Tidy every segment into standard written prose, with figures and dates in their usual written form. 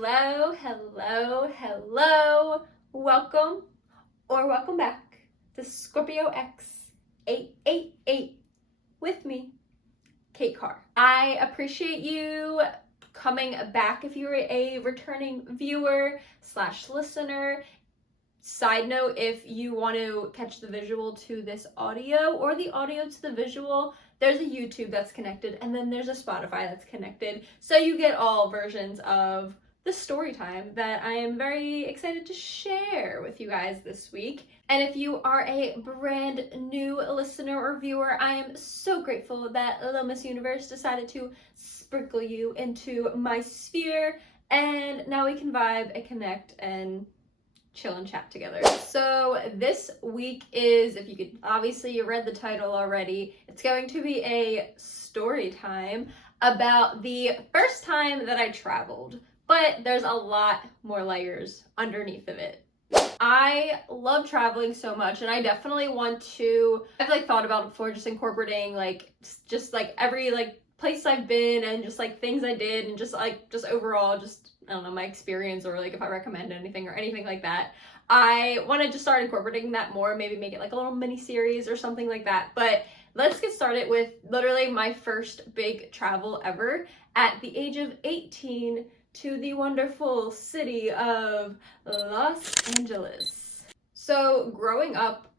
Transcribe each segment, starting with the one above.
Hello, hello, hello. Welcome or welcome back to Scorpio X 888 with me, Kate Carr. I appreciate you coming back if you're a returning viewer / listener. Side note, if you want to catch the visual to this audio or the audio to the visual, there's a YouTube that's connected and then there's a Spotify that's connected. So you get all versions of the story time that I am very excited to share with you guys this week. And if you are a brand new listener or viewer, I am so grateful that Little Miss Universe decided to sprinkle you into my sphere, and now we can vibe and connect and chill and chat together. So this week is, if you could, obviously you read the title already, it's going to be a story time about the first time that I traveled, but there's a lot more layers underneath of it. I love traveling so much, and I definitely want to, I've thought about it before, just incorporating just every place I've been and just things I did and just overall I don't know, my experience, or if I recommend anything or anything like that. I want to just start incorporating that more, maybe make it a little mini series or something like that. But let's get started with literally my first big travel ever at the age of 18 to the wonderful city of Los Angeles. So growing up,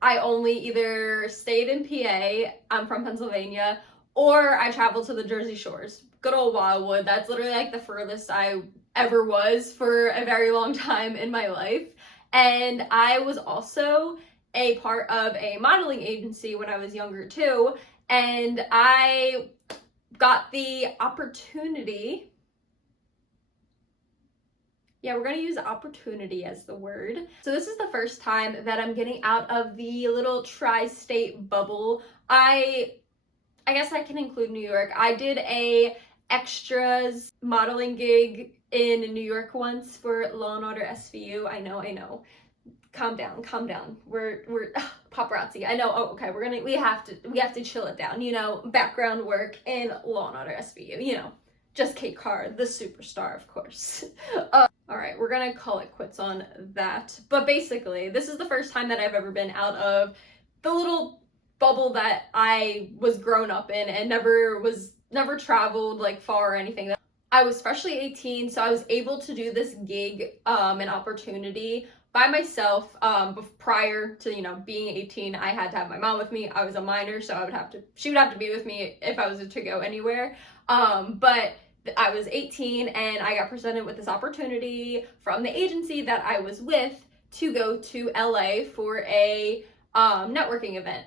I only either stayed in PA, I'm from Pennsylvania, or I traveled to the Jersey Shores. Good old Wildwood. That's literally the furthest I ever was for a very long time in my life. And I was also a part of a modeling agency when I was younger too. And I got the opportunity. Yeah, we're going to use opportunity as the word. So this is the first time that I'm getting out of the little tri-state bubble. I guess I can include New York. I did a extras modeling gig in New York once for Law & Order SVU. I know. Calm down. We're paparazzi. I know. Oh, okay. We have to chill it down. Background work in Law & Order SVU. Just Kate Carr, the superstar, of course. All right, we're gonna call it quits on that. But basically, this is the first time that I've ever been out of the little bubble that I was grown up in and never traveled far or anything. I was freshly 18, so I was able to do this gig an opportunity by myself. Prior to being 18, I had to have my mom with me. I was a minor, so she would have to be with me if I was to go anywhere. But I was 18 and I got presented with this opportunity from the agency that I was with to go to LA for a networking event.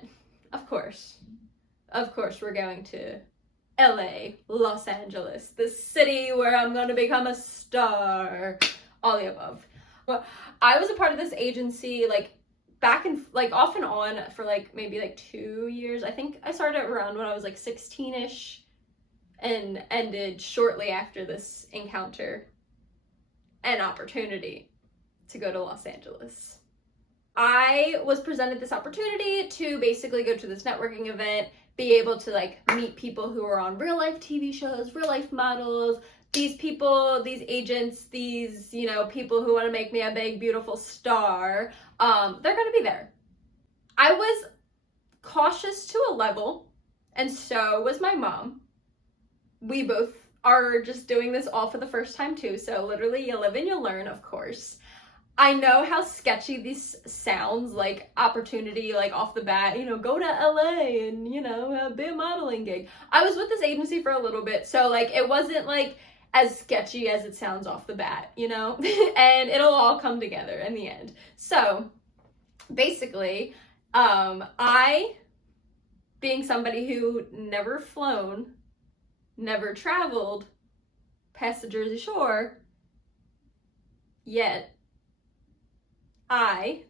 Of course, we're going to LA, Los Angeles, the city where I'm going to become a star, all the above. Well, I was a part of this agency back and off and on for maybe 2 years. I think I started around when I was 16ish and ended shortly after this encounter and opportunity to go to Los Angeles. I was presented this opportunity to basically go to this networking event, be able to meet people who are on real life TV shows, real life models, these people, these agents, these, people who want to make me a big, beautiful star. They're going to be there. I was cautious to a level, and so was my mom. We both are just doing this all for the first time too. So literally you live and you learn, of course. I know how sketchy this sounds, opportunity, off the bat, go to LA and, be a modeling gig. I was with this agency for a little bit, so, it wasn't, as sketchy as it sounds off the bat, and it'll all come together in the end. So, basically, I, being somebody who never flown, never traveled past the Jersey Shore yet, I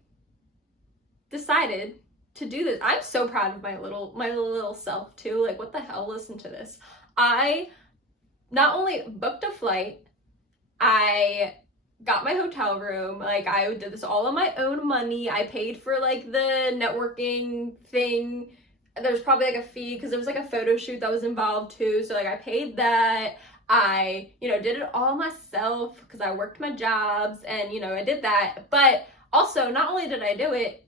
decided to do this. I'm so proud of my little self too. What the hell? Listen to this. I not only booked a flight, I got my hotel room. I did this all on my own money. I paid for the networking thing. There's probably a fee because there was a photo shoot that was involved too. So I paid that. I, did it all myself because I worked my jobs and, I did that. But also, not only did I do it,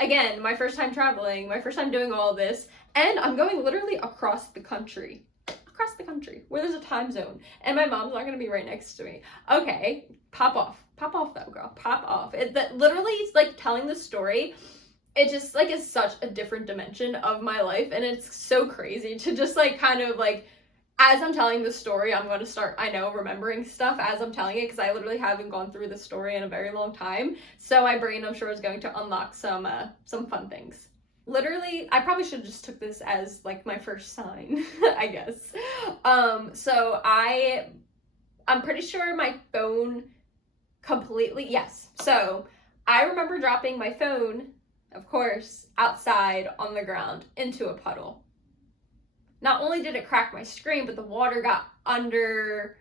again, my first time traveling, my first time doing all this, and I'm going literally across the country, where there's a time zone, and my mom's not gonna be right next to me. Okay, pop off though, girl, pop off. That literally, it's like telling the story. It just like is such a different dimension of my life, and it's so crazy to just like kind of like, as I'm telling the story, I'm going to start, I know, remembering stuff as I'm telling it, because I literally haven't gone through the story in a very long time. So my brain, I'm sure, is going to unlock some fun things. Literally, I probably should have just took this as like my first sign, I guess. So I'm pretty sure my phone completely, yes. So I remember dropping my phone, of course, outside on the ground into a puddle. Not only did it crack my screen, but the water got under.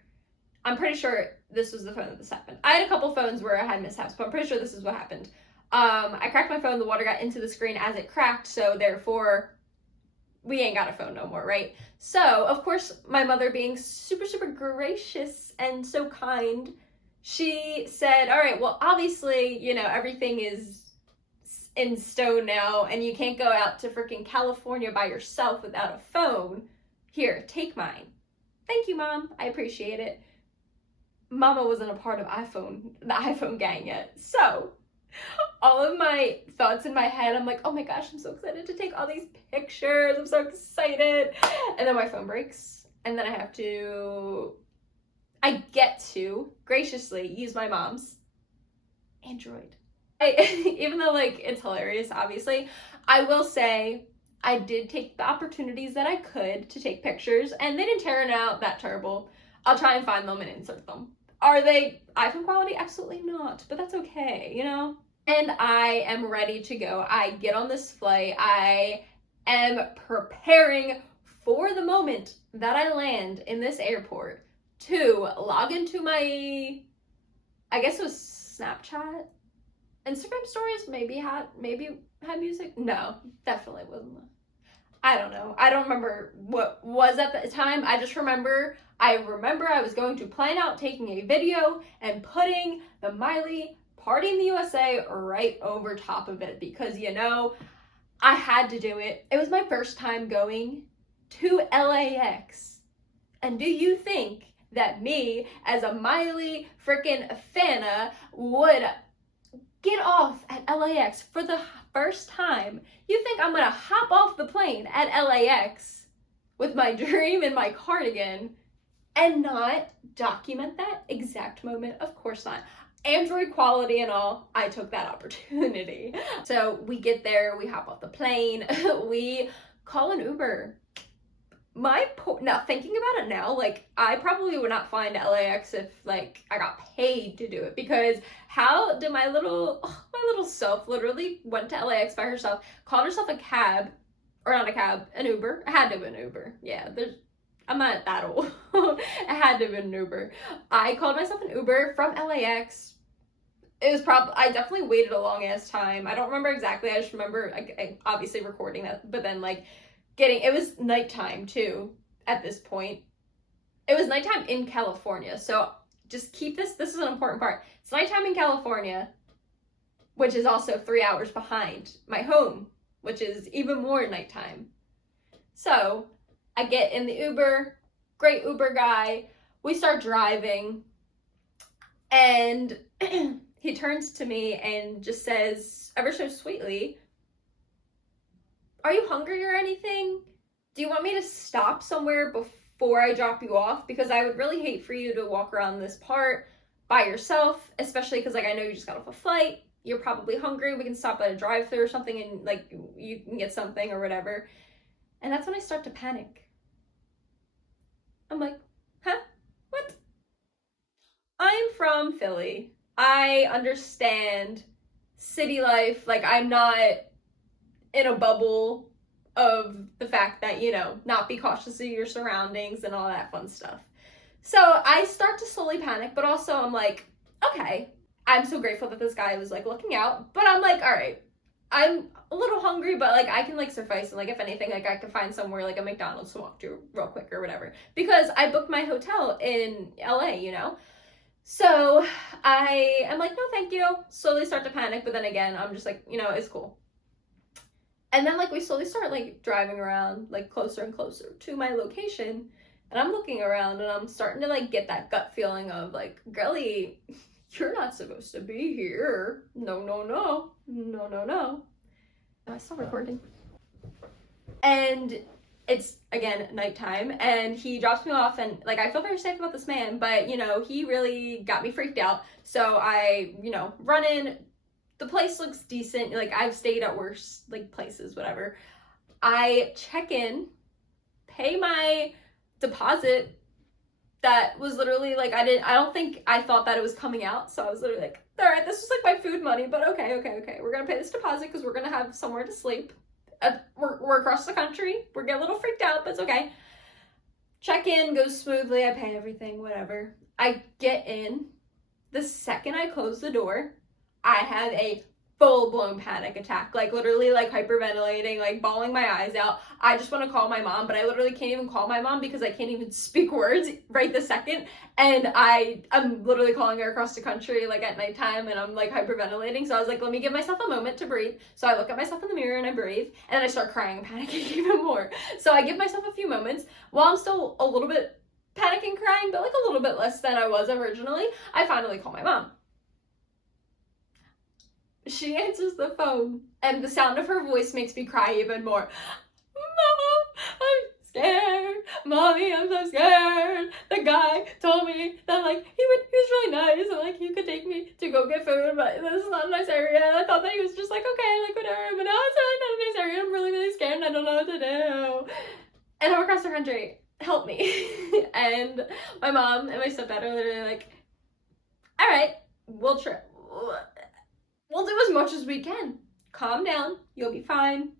I'm pretty sure this was the phone that this happened. I had a couple phones where I had mishaps, but I'm pretty sure this is what happened. I cracked my phone, the water got into the screen as it cracked, so therefore we ain't got a phone no more, right? So, of course, my mother, being super, super gracious and so kind, she said, all right, well, obviously, everything is in stone now, and you can't go out to freaking California by yourself without a phone. Here, take mine. Thank you, Mom. I appreciate it. Mama wasn't a part of the iPhone gang yet. So, all of my thoughts in my head, I'm like, oh my gosh, I'm so excited to take all these pictures. I'm so excited. And then my phone breaks, and then I get to graciously use my mom's Android. Even though like it's hilarious, obviously, I will say I did take the opportunities that I could to take pictures, and they didn't turn out that terrible. I'll try and find them and insert them. Are they iPhone quality? Absolutely not, but that's okay, And I am ready to go. I get on this flight. I am preparing for the moment that I land in this airport to log into my, I guess it was Snapchat. Instagram stories maybe had music. No, definitely wasn't. I don't know. I don't remember what was at the time. I just remember I was going to plan out taking a video and putting the Miley Party in the USA right over top of it, because I had to do it. It was my first time going to LAX. And do you think that me, as a Miley freaking fana, would get off at LAX for the first time? You think I'm gonna hop off the plane at LAX with my dream in my cardigan and not document that exact moment? Of course not. Android quality and all, I took that opportunity. So we get there, we hop off the plane, we call an Uber. Now thinking about it now, like, I probably would not find LAX if like I got paid to do it, because how did my little self literally went to LAX by herself, called herself a cab, or not a cab, an Uber. It had to have been an Uber. Yeah, I'm not that old. It had to have been an Uber. I called myself an Uber from LAX. It was I definitely waited a long ass time. I don't remember exactly. I just remember I obviously recording that, but then like it was nighttime too at this point. It was nighttime in California. So just keep this is an important part. It's nighttime in California, which is also 3 hours behind my home, which is even more nighttime. So I get in the Uber, great Uber guy. We start driving, and he turns to me and just says, ever so sweetly, "Are you hungry or anything? Do you want me to stop somewhere before I drop you off? Because I would really hate for you to walk around this part by yourself, especially because like I know you just got off a flight. You're probably hungry. We can stop at a drive-thru or something and like you can get something or whatever." And that's when I start to panic. I'm like, huh? What? I'm from Philly. I understand city life. Like, I'm not in a bubble of the fact that, not be cautious of your surroundings and all that fun stuff. So I start to slowly panic, but also I'm like, okay, I'm so grateful that this guy was like looking out, but I'm like, all right, I'm a little hungry, but like I can like suffice, and like if anything, like I can find somewhere like a McDonald's to walk to real quick or whatever, because I booked my hotel in LA, you know. So I am like, no, thank you. Slowly start to panic, but then again, I'm just like, you know, it's cool. And then like we slowly start like driving around like closer and closer to my location, and I'm looking around and I'm starting to like get that gut feeling of like, girly, you're not supposed to be here. No, no, no, no, no, no. I stopped recording. And it's again nighttime, and he drops me off, and like I feel very safe about this man, but you know, he really got me freaked out. So I, you know, run in. The place looks decent. Like I've stayed at worse like places, whatever. I check in, pay my deposit that was literally like, I don't think I thought that it was coming out. So I was literally like, all right, this was like my food money, but okay. We're gonna pay this deposit because we're gonna have somewhere to sleep. We're across the country. We're getting a little freaked out, but it's okay. Check in goes smoothly. I pay everything, whatever. I get in. The second I close the door, I have a full-blown panic attack, like literally like hyperventilating, like bawling my eyes out. I just want to call my mom, but I literally can't even call my mom because I can't even speak words right this second. And I'm literally calling her across the country like at nighttime, and I'm like hyperventilating. So I was like, let me give myself a moment to breathe. So I look at myself in the mirror and I breathe, and then I start crying and panicking even more. So I give myself a few moments while I'm still a little bit panicking, crying, but like a little bit less than I was originally. I finally call my mom. She answers the phone, and the sound of her voice makes me cry even more. Mom, I'm scared. Mommy, I'm so scared. The guy told me that like he was really nice, and like he could take me to go get food, but this is not a nice area. And I thought that he was just like, okay, like whatever. But now it's really not a nice area. I'm really, really scared, and I don't know what to do. And I'm across the country. Help me. And my mom and my stepdad are literally like, all right, we'll try. We'll do as much as we can. Calm down. You'll be fine.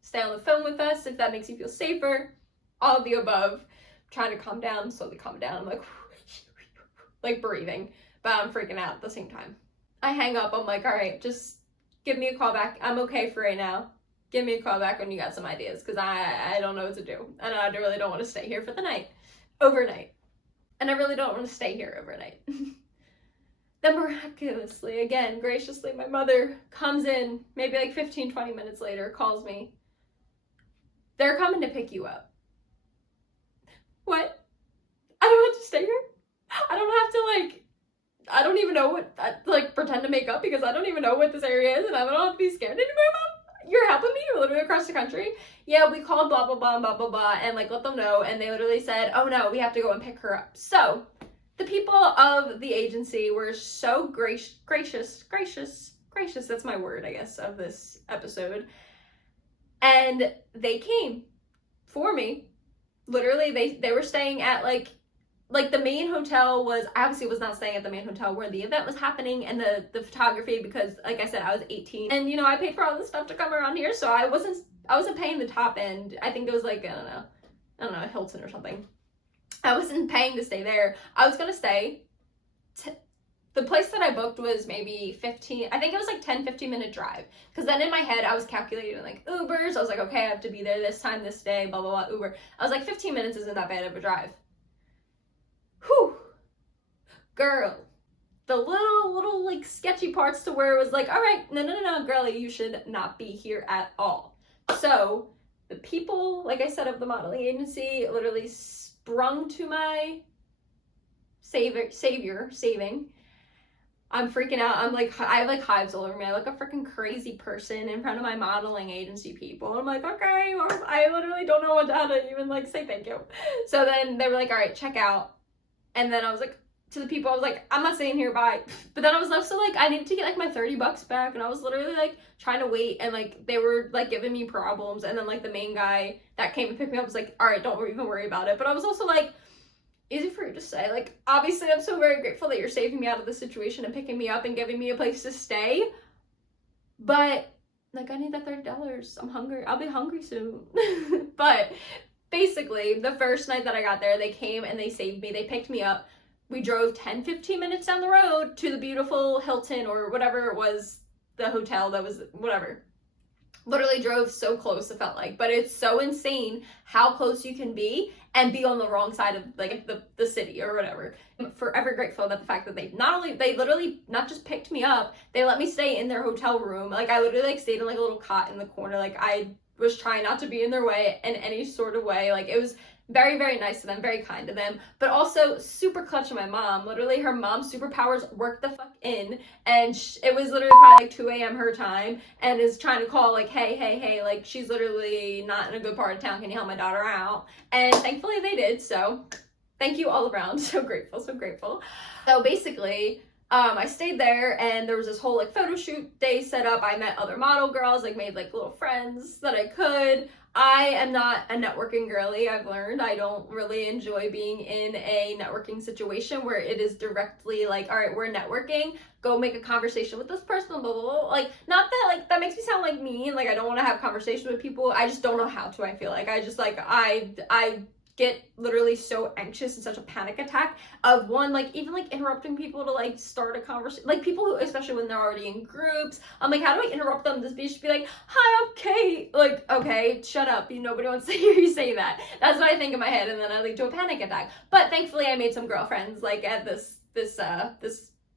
Stay on the phone with us if that makes you feel safer. All of the above. Trying to calm down, slowly calm down. I'm like breathing, but I'm freaking out at the same time. I hang up. I'm like, all right, just give me a call back. I'm okay for right now. Give me a call back when you got some ideas, because I don't know what to do. And I really don't want to stay here for the night. Overnight. And I really don't want to stay here overnight. Then miraculously, again, graciously, my mother comes in, maybe like 15-20 minutes later, calls me. They're coming to pick you up. What? I don't have to stay here? I don't have to like, I don't even know what, like pretend to make up, because I don't even know what this area is, and I don't have to be scared anymore, Mom? You're helping me? You're literally across the country? Yeah, we called blah, blah, blah, blah, blah, blah, and like let them know, and they literally said, oh no, we have to go and pick her up. So, the people of the agency were so gracious, that's my word, I guess, of this episode. And they came for me. Literally, they were staying at like the main hotel was, I obviously was not staying at the main hotel where the event was happening and the photography, because like I said, I was 18. And you know, I paid for all this stuff to come around here, so I wasn't paying the top end. I think it was like, I don't know, Hilton or something. I wasn't paying to stay there. I was gonna stay. The place that I booked was maybe 15, I think it was like 10-15 minute drive. Because then in my head, I was calculating like Ubers. I was like, okay, I have to be there this time, this day, blah, blah, blah, Uber. I was like, 15 minutes isn't that bad of a drive. Whew. Girl. The little like sketchy parts to where it was like, all right, no, girlie, you should not be here at all. So the people, like I said, of the modeling agency literally sprung to my saving. I'm freaking out. I'm like, I have like hives all over me. I look a freaking crazy person in front of my modeling agency people. I'm like, okay, I literally don't know how to even like say thank you. So then they were like, all right, check out. And then I was like, to the people, I was like, I'm not staying here, bye. But then I was left, so like, I needed to get like my $30 back, and I was literally like trying to wait, and like they were like giving me problems. And then like the main guy that came to pick me up was like, all right, don't even worry about it. But I was also like, easy for you to say. Like, obviously, I'm so very grateful that you're saving me out of the situation and picking me up and giving me a place to stay. But, like, I need that $30. I'm hungry. I'll be hungry soon. But, basically, the first night that I got there, they came and they saved me. They picked me up. We drove 10-15 minutes down the road to the beautiful Hilton or whatever it was, the hotel that was, whatever. Literally drove so close, it felt like. But it's so insane how close you can be and be on the wrong side of like the city or whatever. I'm forever grateful about the fact that they literally not just picked me up, they let me stay in their hotel room. Like I literally like stayed in like a little cot in the corner. Like I was trying not to be in their way in any sort of way. Like it was very, very nice of them, very kind to them, but also super clutch of my mom. Literally, her mom's superpowers worked the fuck in, and it was literally probably like 2 a.m. her time, and is trying to call like, hey, like she's literally not in a good part of town. Can you help my daughter out? And thankfully they did. So thank you all around. So grateful, so grateful. So basically, I stayed there, and there was this whole like photo shoot day set up. I met other model girls, like made like little friends that I could. I am not a networking girly, I've learned. I don't really enjoy being in a networking situation where it is directly like, all right, we're networking, go make a conversation with this person, blah, blah, blah. Like, not that, like, that makes me sound like mean, like, I don't want to have conversations with people. I just don't know how to, I feel like. I just, like, I get literally so anxious and such a panic attack of one, like even like interrupting people to like start a conversation, like people who, especially when they're already in groups, I'm like, how do I interrupt them? This bitch should be like, hi, I'm Kate. Like, okay, shut up, nobody wants to hear you say that. That's what I think in my head, and then I lead to a panic attack. But thankfully I made some girlfriends like at this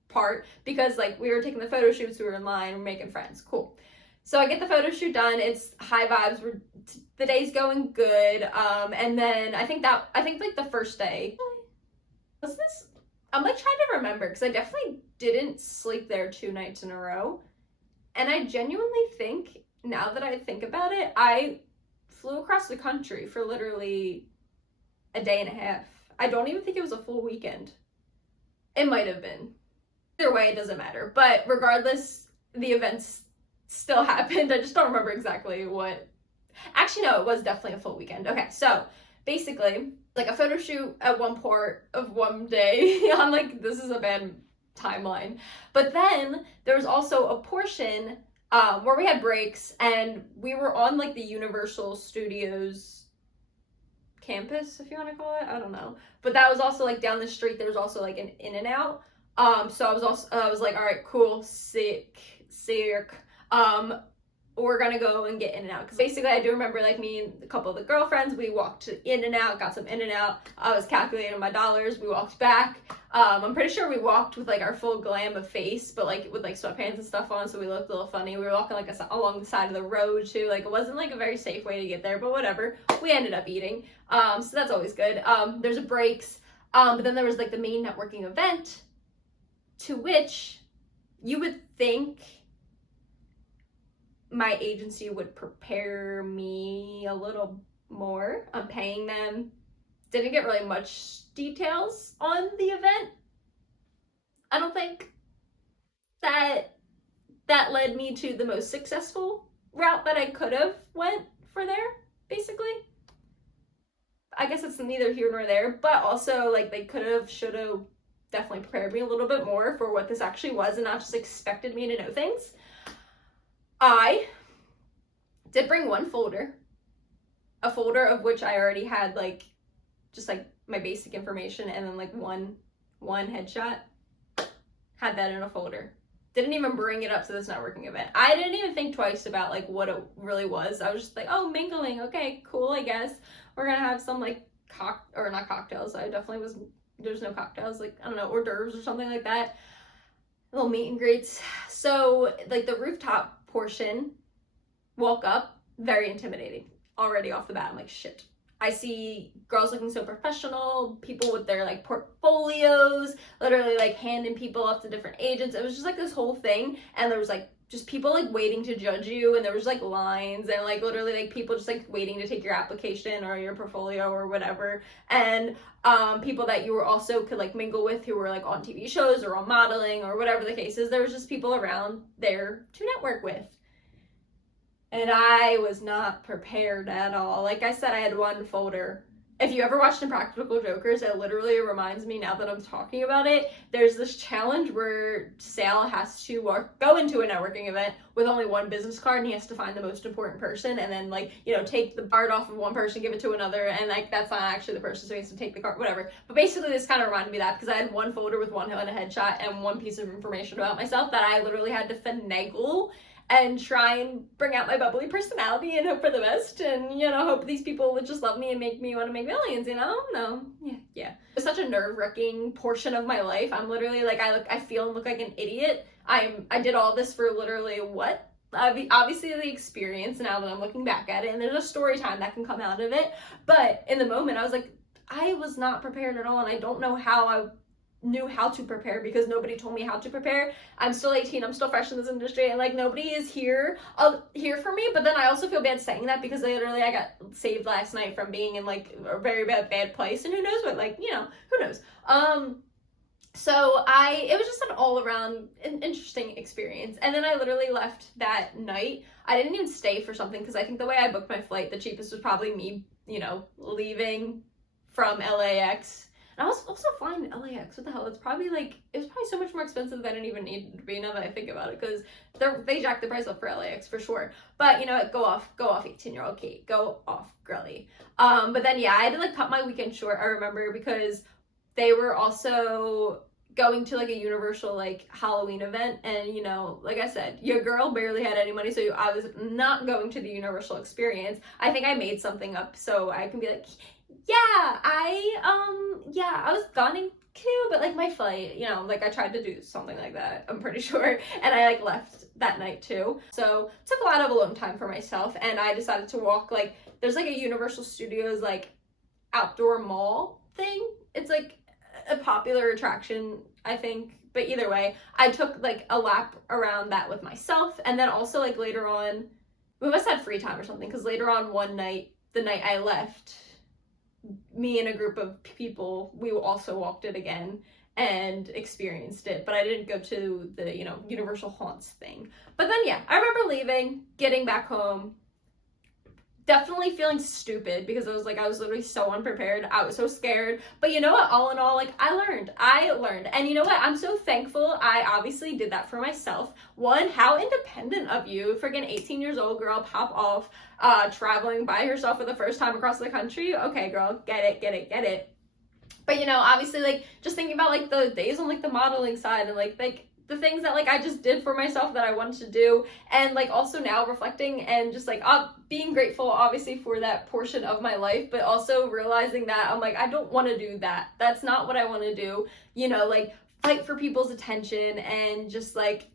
part, because like we were taking the photo shoots, we were in line, we're making friends, cool. So I get the photo shoot done, it's high vibes, the day's going good, and then I think like the first day, I'm like trying to remember, because I definitely didn't sleep there 2 nights in a row, and I genuinely think, now that I think about it, I flew across the country for literally a day and a half. I don't even think it was a full weekend. It might have been. Either way, it doesn't matter, but regardless, the events still happened. I just don't remember exactly what. Actually, no, it was definitely a full weekend. Okay, so basically, like a photo shoot at one part of one day. I'm like, this is a bad timeline. But then there was also a portion where we had breaks, and we were on like the Universal Studios campus, if you want to call it. I don't know. But that was also like down the street. There was also like an In-N-Out. So I was like, all right, cool, sick. We're gonna go and get In-N-Out, because basically I do remember like me and a couple of the girlfriends, we walked to In-N-Out, got some In-N-Out. I was calculating my dollars, we walked back. I'm pretty sure we walked with like our full glam of face, but like with like sweatpants and stuff on, so we looked a little funny. We were walking like along the side of the road too, like it wasn't like a very safe way to get there, but whatever. We ended up eating, so that's always good. There's a breaks, but then there was like the main networking event, to which you would think my agency would prepare me a little more. I'm paying them. Didn't get really much details on the event. I don't think that led me to the most successful route that I could have went for there, basically. I guess it's neither here nor there, but also like they could have, should have definitely prepared me a little bit more for what this actually was and not just expected me to know things. I did bring one folder, a folder of which I already had like just like my basic information, and then like one headshot. Had that in a folder. Didn't even bring it up to this networking event. I didn't even think twice about like what it really was. I was just like, oh, mingling, okay, cool, I guess. We're gonna have some like not cocktails. I definitely was, there's no cocktails, like I don't know, hors d'oeuvres or something like that. Little meet and greets. So like the rooftop portion, walk up, very intimidating already off the bat. I'm like, shit. I see girls looking so professional, people with their like portfolios, literally like handing people off to different agents. It was just like this whole thing, and there was like just people like waiting to judge you, and there was like lines and like literally like people just like waiting to take your application or your portfolio or whatever, and people that you were also could like mingle with who were like on TV shows or on modeling or whatever the case is. There was just people around there to network with. And I was not prepared at all. Like I said, I had one folder. If you ever watched Impractical Jokers, it literally reminds me, now that I'm talking about it, there's this challenge where Sal has to go into a networking event with only one business card, and he has to find the most important person, and then like, take the card off of one person, give it to another, and like that's not actually the person, so he has to take the card, whatever. But basically this kind of reminded me of that, because I had one folder with one headshot and one piece of information about myself that I literally had to finagle and try and bring out my bubbly personality and hope for the best, and, you know, hope these people would just love me and make me want to make millions, you know? No. Yeah. It's such a nerve-wracking portion of my life. I'm literally like, I feel and look like an idiot. I did all this for literally what? Obviously the experience now that I'm looking back at it, and there's a story time that can come out of it, but in the moment I was like, I was not prepared at all, and I don't know how I knew how to prepare because nobody told me how to prepare. I'm still 18, I'm still fresh in this industry, and like nobody is here for me. But then I also feel bad saying that because I got saved last night from being in like a very bad place, and who knows what, like, you know, who knows. So it was just an all-around interesting experience. And then I literally left that night. I didn't even stay for something because I think the way I booked my flight, the cheapest was probably me, you know, leaving from LAX. And I was also flying to LAX. What the hell? It was probably so much more expensive than it even needed to be now that I think about it, because they jacked the price up for LAX for sure. But you know what? Go off 18-year-old Kate. Go off, girly. But then yeah, I had to like cut my weekend short, I remember, because they were also going to like a Universal like Halloween event, and you know, like I said, your girl barely had any money, so I was not going to the Universal experience. I think I made something up so I can be like, yeah, I was going to, but like my flight, you know, like I tried to do something like that, I'm pretty sure, and I like left that night too. So took a lot of alone time for myself, and I decided to walk, like there's like a Universal Studios like outdoor mall thing. It's like a popular attraction, I think, but either way, I took like a lap around that with myself. And then also like later on, we must have free time or something, because later on one night, the night I left, me and a group of people, we also walked it again and experienced it, but I didn't go to the, you know, Universal Haunts thing. But then yeah, I remember leaving, getting back home, definitely feeling stupid because I was literally so unprepared. I was so scared. But you know what? All in all, like I learned. And you know what? I'm so thankful I obviously did that for myself. One, how independent of you, friggin' 18 years old girl, pop off, traveling by herself for the first time across the country. Okay, girl, get it. But you know, obviously, like just thinking about like the days on like the modeling side, and like the things that like I just did for myself that I wanted to do, and like also now reflecting and just like being grateful obviously for that portion of my life, but also realizing that I'm like, I don't want to do that. That's not what I want to do, you know, like fight for people's attention and just like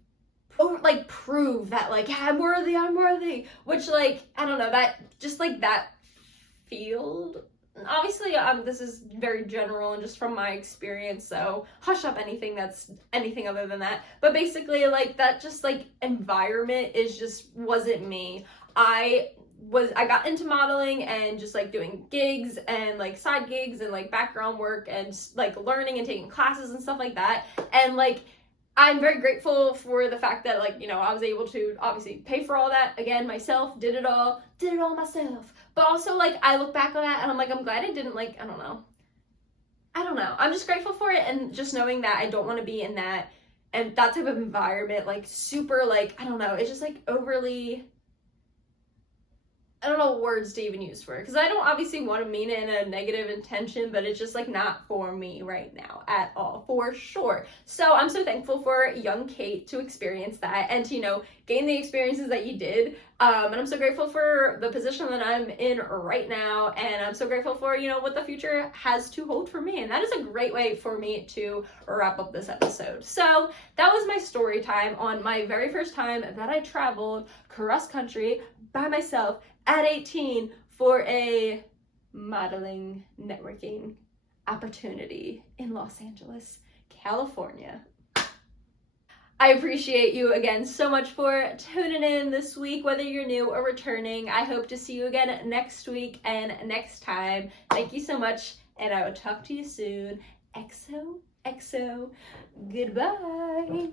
prove that like, yeah, I'm worthy, which like, I don't know, that just like that field. Obviously, this is very general and just from my experience, so hush up anything that's anything other than that. But basically, like, that just, like, environment wasn't me. I got into modeling and just, like, doing gigs and, like, side gigs and, like, background work and, like, learning and taking classes and stuff like that. And, like, I'm very grateful for the fact that, like, you know, I was able to obviously pay for all that, again, myself, did it all myself. But also, like, I look back on that and I'm like, I'm glad I didn't, like, I don't know. I'm just grateful for it, and just knowing that I don't want to be in that, and that type of environment, like, super, like, I don't know, it's just, like, overly, I don't know words to even use for it, because I don't obviously want to mean it in a negative intention, but it's just like not for me right now at all, for sure. So I'm so thankful for young Kate to experience that and to, you know, gain the experiences that you did. And I'm so grateful for the position that I'm in right now, and I'm so grateful for, you know, what the future has to hold for me. And that is a great way for me to wrap up this episode. So that was my story time on my very first time that I traveled cross country by myself at 18 for a modeling networking opportunity in Los Angeles, California. I appreciate you again so much for tuning in this week, whether you're new or returning. I hope to see you again next week and next time. Thank you so much, and I will talk to you soon. XOXO. Goodbye.